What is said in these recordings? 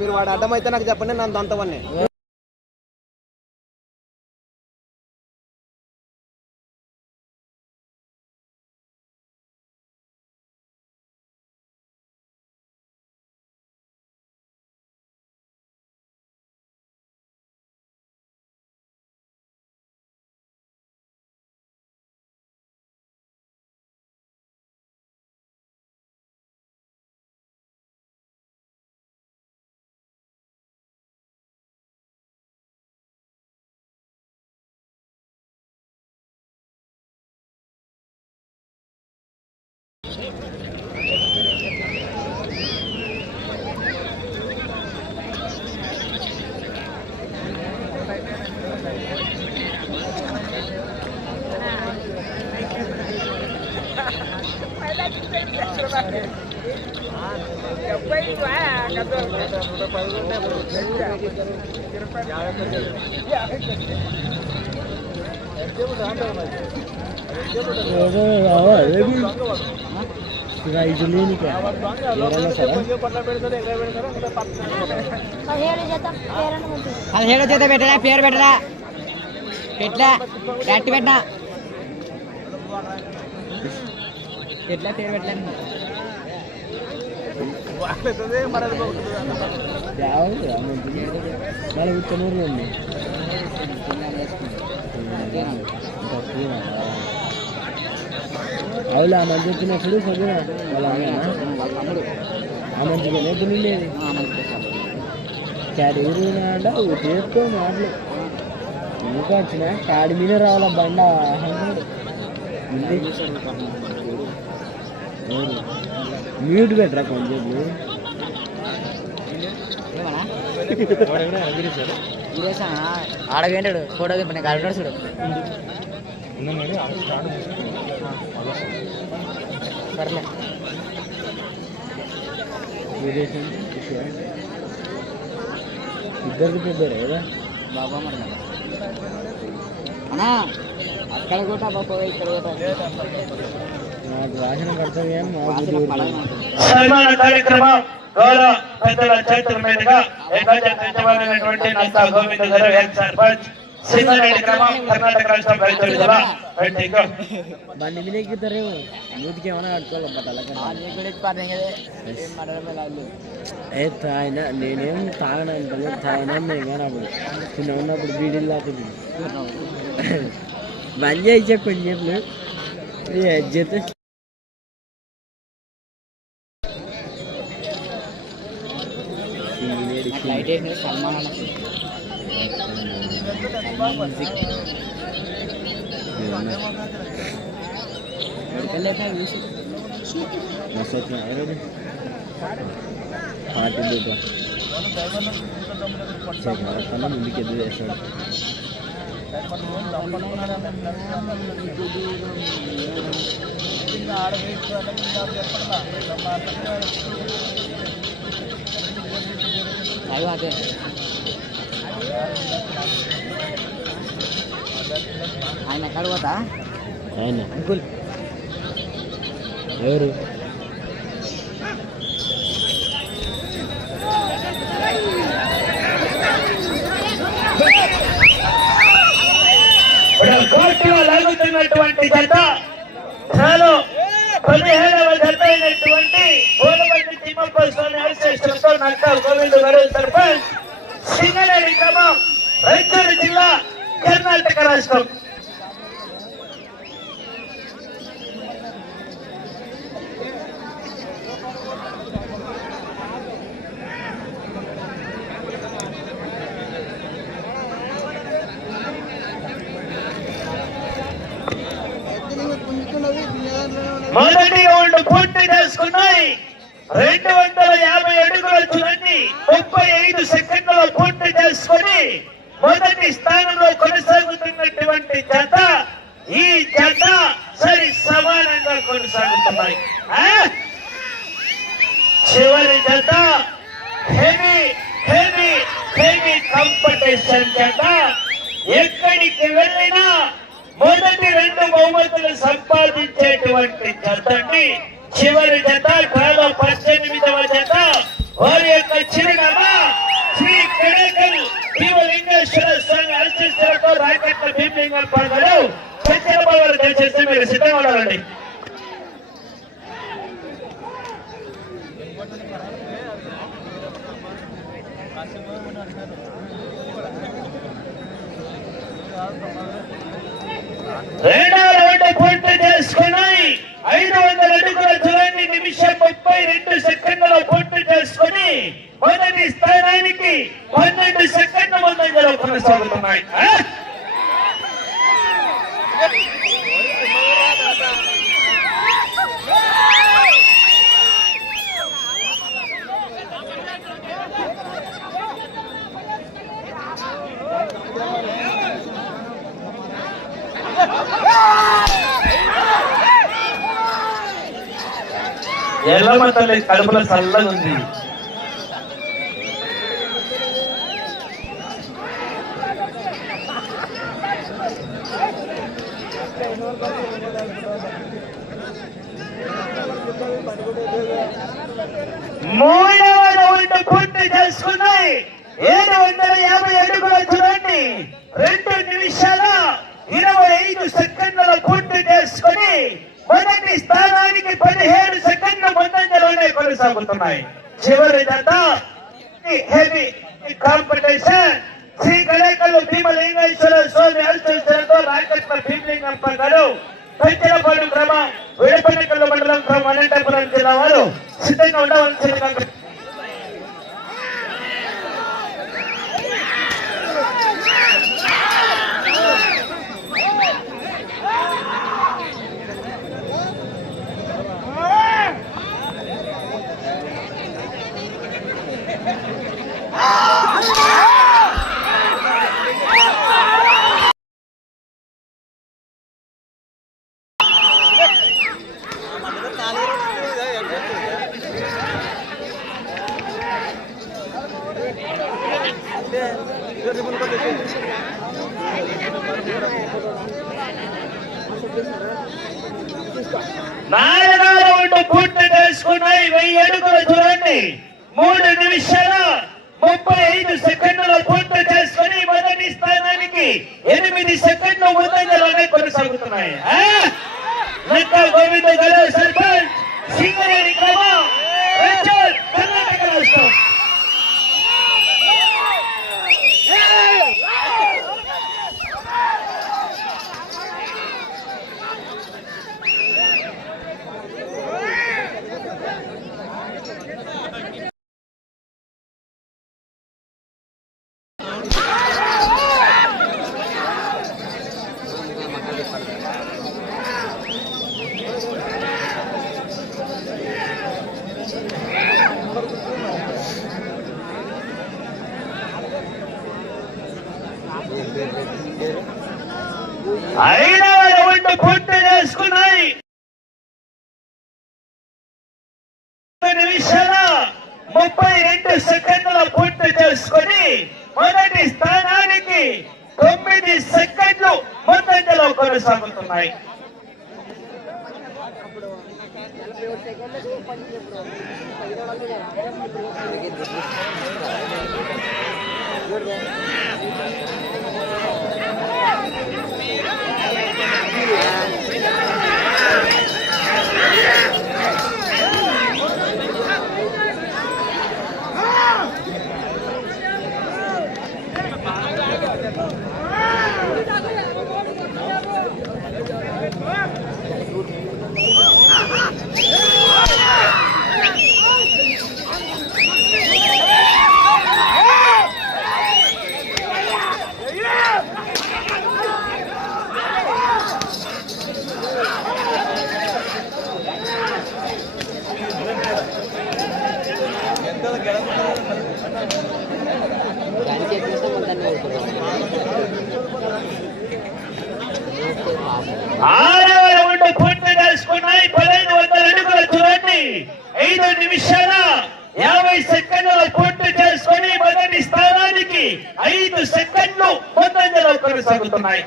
మీరు వాడు అడ్డం అయితే నాకు చెప్పండి నన్ను దంతవన్నీ పదిహేడు చేత పెట్టరా పేరు పెట్టరా? పెట్టలా గట్టి పెట్టా ఎట్లా పేరు పెట్టలేను అవులా ఆ మంచి వచ్చినప్పుడు చదివిన వాళ్ళ ఆ మంచిగానే తినలేదు క్యాటగిరీ అంటే చేస్తూ మాటలు. ఇంకా వచ్చిన? కాడి మీద రావాల బండ? మ్యూట్ పెట్టరా కొంచెం. ఆడవేంటాడు? ఫోటో దింపని గాలి చూడు. సర్లే విదేశం ఇద్దరికి పెద్దరే కదా? బాబా మరి. అన్నా అక్కడ కూడా బాబా ఇక్కడ కూడా నాకు రాసిన కర్తవ్యం కార్యక్రమం గౌరవ పెద్దల చేతుల మీదుగా గోవింద గారు ఎక్స్ సర్పంచ్ సింగరెడ్డి గ్రామం కర్ణాటక రాష్ట్రం రైతుల జిల్లా రైట్ బండి మీద ఎక్కుతారేమో మూతికి ఏమైనా కట్టుకోవాలి బట్టల ఆ నీకు కూడా ఇచ్చి పాడతాం కదా ఏం మాట్లాడమే లేదు ఏ తాగిన నేనేం తాగను అంటలేదు తాగినా మేము కానీ అప్పుడు చిన్న ఉన్నప్పుడు బీడీలు తాకుతుంది బంద్ చేయించా కొంచెం చేస్తే నాకు లైట్ వేసిన సల్మాన్ అన్న పార్టీ బూట కన్నా ముందుకు ఎదురు చేస్తాడు అదే ఆయన ఎక్కడ పోతా? ఆయన. అంకుల్. ఎవరు? లాగుతున్నటువంటి జత చాలు పదిహేడవ జత అయినటువంటి పూలపల్లి తిమ్మప్ప స్వామి ఆశీస్సులతో నక్కా గోవింద్ గారు సర్పంచ్. సింగరేణి గ్రామం రైతూరు జిల్లా కర్ణాటక రాష్ట్రం మొదటి రౌండ్ పూర్తి చేసుకున్నాయి రెండు వందల యాభై అడుగుల చూడండి ముప్పై ఐదు సెకండ్లలో పూర్తి చేసుకుని మొదటి స్థానంలో కొనసాగుతున్నటువంటి జత ఈ జత సరి సమానంగా కొనసాగుతున్నాయి. చివరి జత హెవీ హెవీ హెవీ కాంపిటీషన్ జత. ఎక్కడికి వెళ్ళినా మొదటి రెండు బహుమతులు సంపాదించేటువంటి జతని చివరి జత కాలం జత వారి యొక్క చిరునామా శ్రీ కడకల్ భీమలింగేశ్వర స్వామి ఆశీస్సులతో రాకెట్ల భీమలింగం పాల్గొను చంద్రబాబు గారు దయచేసి మీరు సిద్ధంగా ఉండాలండి రెండవ రౌండ్ పూర్తి చేసుకుని ఐదు వందల అడుగుల దూరాన్ని నిమిషం ముప్పై రెండు సెకండ్ల పూర్తి చేసుకుని మొదటి స్థానానికి పన్నెండు సెకండ్ల ముందంజలో కొనసాగుతున్నాయి. ఎల్లమ్మ తల్లి కడుపులో చల్లగా మూడవ రౌండ్ పూర్తి చేసుకున్నాయి ఏడు వందల యాభై అడుగుల చూడండి. రెండు నిమిషాల ఇరవై ఐదు సెకండ్ల పూర్తి చేసుకుని మొదటి స్థానానికి పదిహేడు కొనసాగుతున్నాయి చివరి హెవీ కాంపిటీషన్. శ్రీ కళాకలు భీమలింగేశ్వర స్వామి ఆశీస్సులతో రాకెట్ల భీమలింగప్ప గారు పెంచలపాడు గ్రామం విడపల్లికల్లు మండలం క్రమం అనంతపురం జిల్లా వారు సిద్ధంగా ఉండవలసిందిగా నాలుగవ రౌండ్ పూర్తి చేసుకున్నాయి వెయ్యి అడుగులు చూడండి మూడు నిమిషాల ముప్పై ఐదు సెకండ్లు పూర్తి చేసుకుని మొదటి స్థానానికి ఎనిమిది సెకండ్లు ముందంజలోనే కొనసాగుతున్నాయి ఆ? లక్క గోవింద గడ సర్పంచ్ సింగరేణి గ్రామం రంజాన్, కర్ణాటక రాష్ట్రం ఐదవ రౌండ్ పూర్తి చేసుకున్నాయి? నిమిషాల ముప్పై రెండు సెకండ్ల పూర్తి చేసుకుని మొదటి స్థానానికి తొమ్మిది సెకండ్లు ముందంజలో కొనసాగుతున్నాయి. దానికి Thank you. రెండు సెకండ్లు ముందంజలో కొనసాగుతున్నాయి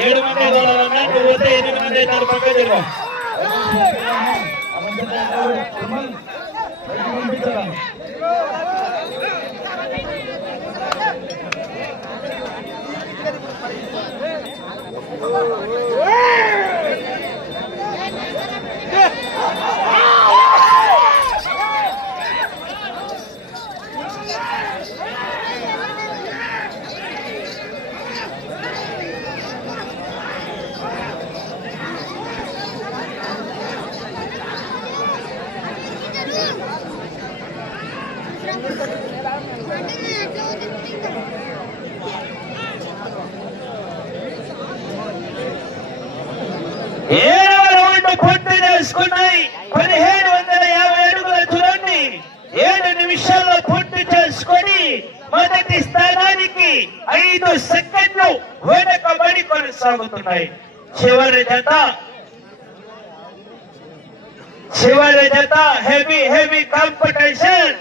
ఏడు మంది పోతే ఎనిమిది మంది అవుతారు పక్క Oh, ఏడవ రౌండ్ పూర్తి చేసుకున్నాయి పదిహేడు వందల యాభై అడుగుల చూడండి ఏడు నిమిషాల్లో పూర్తి చేసుకొని మొదటి స్థానానికి ఐదు సెకండ్లు వెనకబడి కొనసాగుతున్నాయి. చివరి జత. చివరి జత హెవీ హెవీ కాంపిటీషన్.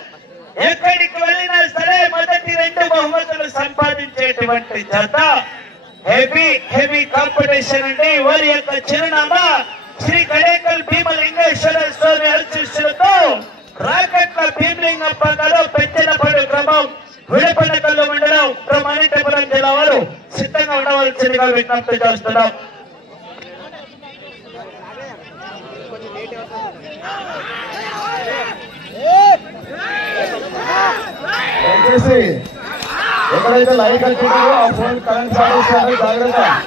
ఎక్కడికి వెళ్ళినా సరే మొదటి రెండు బహుమతులు సంపాదించేటువంటి జత. హెవీ హెవీ కాంపిటీషన్ అండి. వారి యొక్క చిరునామా శ్రీ కడేకల్ భీమలింగేశ్వర స్వామి ఆశీస్సులతో రాకెట్ల భీమలింగప్ప గారు పెద్దలపల్లి క్రమం విడపనకల్లు మండలం ప్రమాణితపురం జిల్లా వారు సిద్ధంగా ఉండవలసిందిగా విజ్ఞప్తి చేస్తున్నాం. ఎక్కడైతే లైట్ వచ్చిందో ఆ ఫోన్ కరెంట్ సాధిస్తారు జాగ్రత్త ఎక్కడ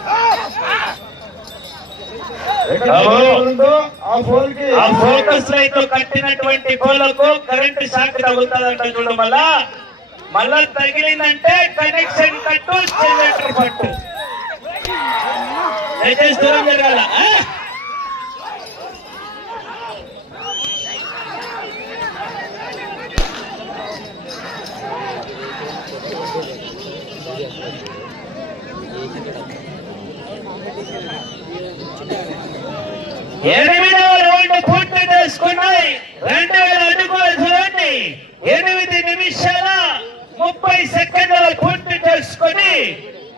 బాబు. ఫోన్ ఉందో ఆ ఫోకస్ లైట్ కట్టినటువంటి పోలకు కరెంటు షాక్ తగులుతుందంట చూడు మళ్ళా. మళ్ళా తగిలిందంటే కనెక్షన్ కట్టు జనరేటర్ పట్టు. దయచేసి దూరం జరగాల? ఎనిమిదవ రౌండ్ పూర్తి చేసుకున్నాయి. రెండు వేల అడుగుల చూడండి ఎనిమిది నిమిషాల ముప్పై సెకండ్ల పూర్తి చేసుకొని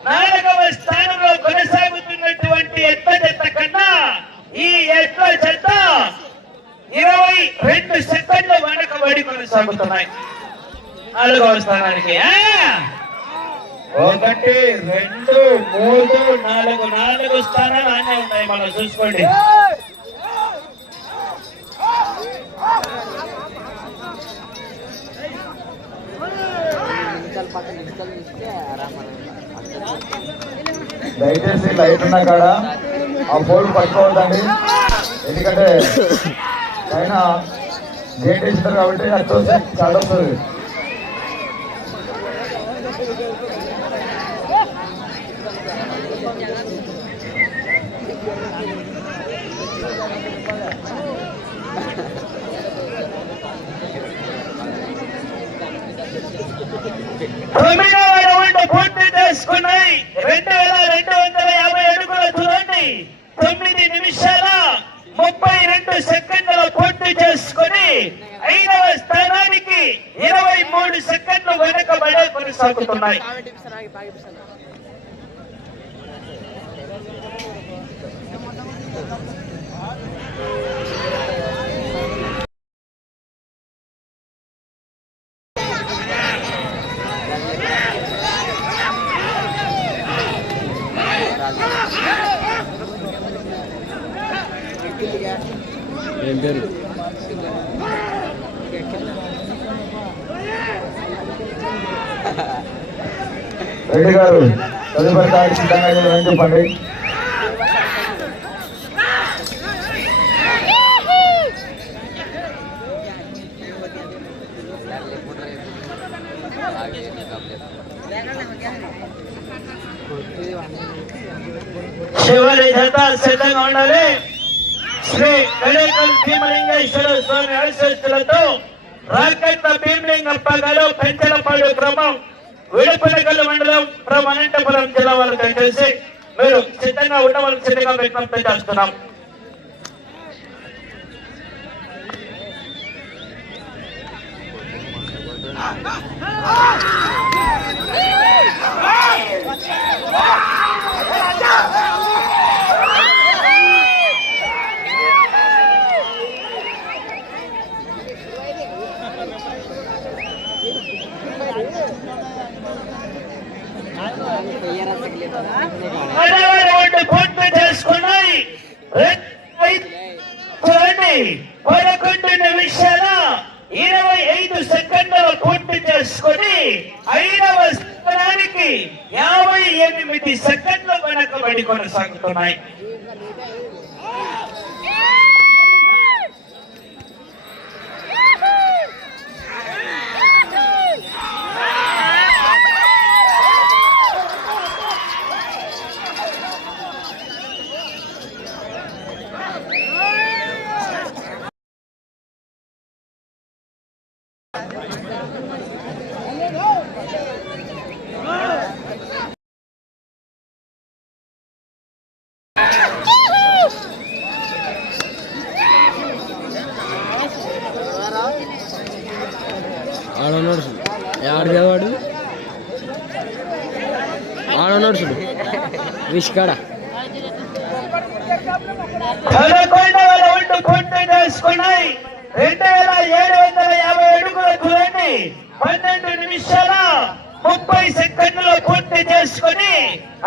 నాలుగవ స్థానంలో కొనసాగుతున్నటువంటి ఎట్ల జత కన్నా ఈ ఎట్ల జత ఇరవై రెండు సెకండ్లు వెనకబడి కొనసాగుతున్నాయి. నాలుగవ స్థానానికి. ఆ! ఒకటి రెండు మూడు నాలుగు నాలుగు స్థానాలు అన్నీ ఉన్నాయి. మనం చూసుకోండి నిమిషాలు పక్కన నిమిషాలు ఇస్తే దయచేసి లైట్ ఉన్న కాడ ఆ ఫోన్ పట్టుకోవద్దండి. ఎందుకంటే పైన గేట్ వేసినారు కాబట్టి అట్లా చాలా వస్తుంది తొమ్మిదవ రౌండ్ పూర్తి చేసుకున్నాయి రెండు వేల రెండు వందల యాభై అడుగుల చూడండి తొమ్మిది నిమిషాల ముప్పై రెండు సెకండ్ల పూర్తి చేసుకుని ఐదవ స్థానానికి ఇరవై మూడు సెకండ్లు వెనకబడే కొనసాగుతున్నాయి. ఏం రెడ్డి గారు తదుపరి దాడికి సిద్ధంగా లేదని చెప్పండి? చివరి జత సిద్ధంగా ఉండాలి. శ్రీ కడేకల్ భీమలింగేశ్వర స్వామి ఆశీస్సులతో రాకెట్ల భీమలింగప్ప గారు పెంచలపాడు క్రమం. విడుపునగల్లు మండలం from అనంతపురం జిల్లా వాళ్ళకి కలిసి మీరు సిద్ధంగా ఉండవలసిందిగా విజ్ఞప్తి చేస్తున్నాం. పదవ రౌండ్ పూర్తి చేసుకున్నాయి. రెండు ఐదు చూడండి పదకొండు నిమిషాల ఇరవై ఐదు సెకండ్లు పూర్తి చేసుకొని ఐదవ స్థానానికి యాభై ఎనిమిది సెకండ్లు వెనకబడి కొనసాగుతున్నాయి. ఆడన్నాడు చూడు ఆడు చదవాడు? ఆడన్నాడు చూడు విష్ కాడ. రెండు వేల ఏడు వందల యాభై అడుగుల దూరాన్ని పన్నెండు నిమిషాల ముప్పై సెకండ్లు పూర్తి చేసుకుని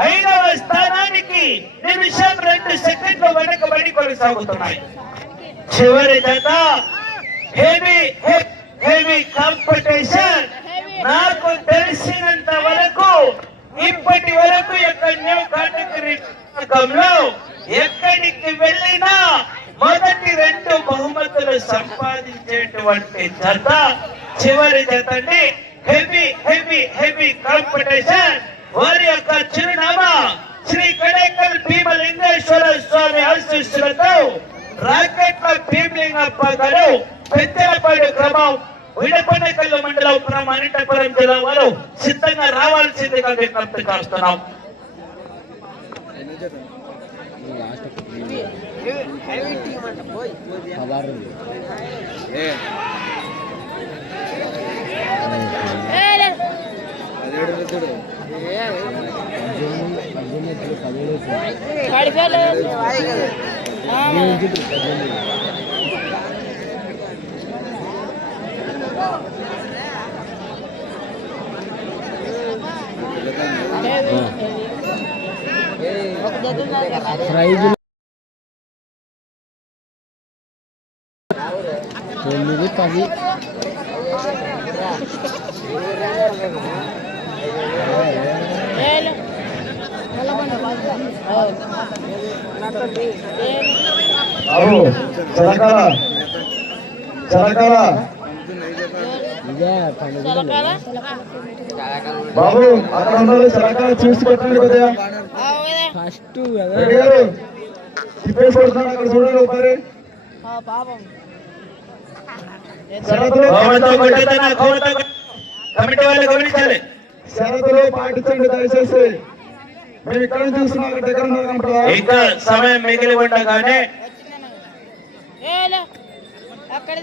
ఐదవ స్థానానికి నిమిషం రెండు సెకండ్లు వెనకబడి కొనసాగుతున్నాయి. చివరి జత హెవీ హెవీ కాంపిటీషన్. నాకు తెలిసినంత వరకు ఇప్పటి వరకు యొక్క న్యూ కేటగిరీ విభాగంలో ఎక్కడికి వెళ్ళినా మొదటి రెండు బహుమతులు సంపాదించేటువంటి జత చివరి జత అండి హెవీ హెవీ హెవీ కాంపిటీషన్. వారి యొక్క చిరునామా శ్రీ కడేకల్ భీమలింగేశ్వర స్వామి ఆశీస్సులతో రాకెట్ల భీమలింగప్ప గారు పెద్దలపాడు గ్రామం విడపనకల్లు మండలం క్రమం అనంతపురం జిల్లా వారు సిద్ధంగా రావాల్సిందిగా విజ్ఞప్తి చేస్తున్నాం పదిహేడు ప్రైజ్ తొమ్మిది పది. ఇదే పండుగ బాబు అక్కడ ఉన్న చిలకాల చూసి పెట్టండి కొద్దిగా. ఫస్ట్ కదా. రెడ్డి గారు తిప్పేసి కొడుతున్నాడు అక్కడ చూడండి ఒకసారి. పాపం. కమిటీ వాళ్ళు గమనించాలి. షరతులు పాటించండి దయచేసి. మేము ఇక్కడ నుంచి చూస్తున్నాం అక్కడ దగ్గర? ఇంకా సమయం మిగిలి ఉండగానే ఏలే అక్కడ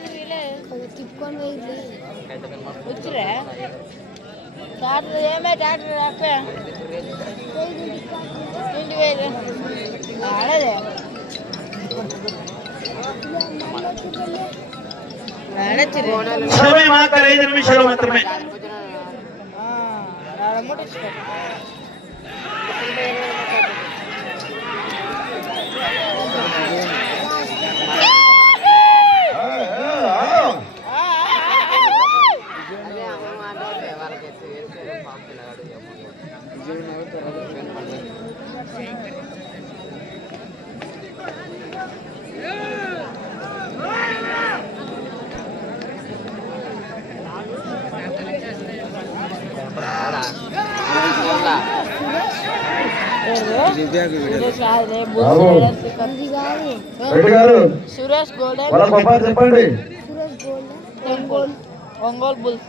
తిప్పుకొని వచ్చిరా. డాక్టర్ ఏమే డాక్టర్ అక్క ఇంటి వేలు ఆడదే ఆడచ్చిరా సమయం ఆఖరి ఐదు నిమిషాలు మాత్రమే ముట్టించుకో సురేష్ గోల్డెన్ చెప్పండి. ఒంగోల్. బుల్స్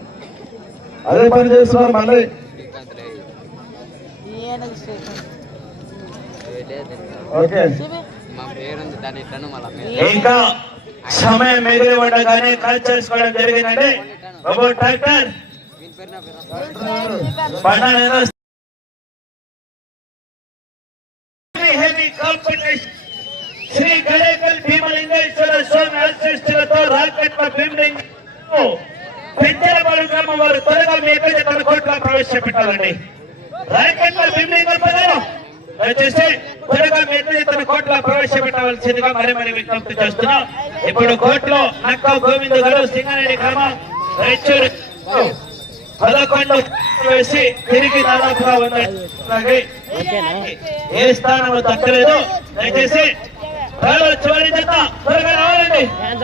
అదే పని చేస్తున్నారు మళ్ళీ. ఈయనకి స్టేషన్. ఓకే. చూపి ఇంకా సమయం మిగిలి ఉండగానే కాల్ చేసుకోవడం జరిగిందండి. బాబు కాంపిటీషన్ శ్రీ గడేకల్ భీమలింగేశ్వర స్వామి ఆశీస్సులతో రాకెట్ల భీమలింగ పెద్దలపాడు గ్రామం వారు త్వరగా మీ ఎక్కడ తన కోట్ల ప్రవేశపెట్టాలండి. రాకెట్ల భీమిని గొప్పగారు దయచేసి త్వరగా మీరు తన కోర్టులో ప్రవేశపెట్టవలసిందిగా మరి మరి విజ్ఞప్తి చేస్తున్నాం. ఇప్పుడు కోర్టులో నక్క గోవింద్ గారు సింగారెడ్డి గ్రామం రైచూరు పదకొండు వేసి తిరిగి దాదాపుగా ఉన్నాయి ఏ స్థానం దక్కలేదు దయచేసి చివరి జత త్వరగా రావాలండి. ఎంత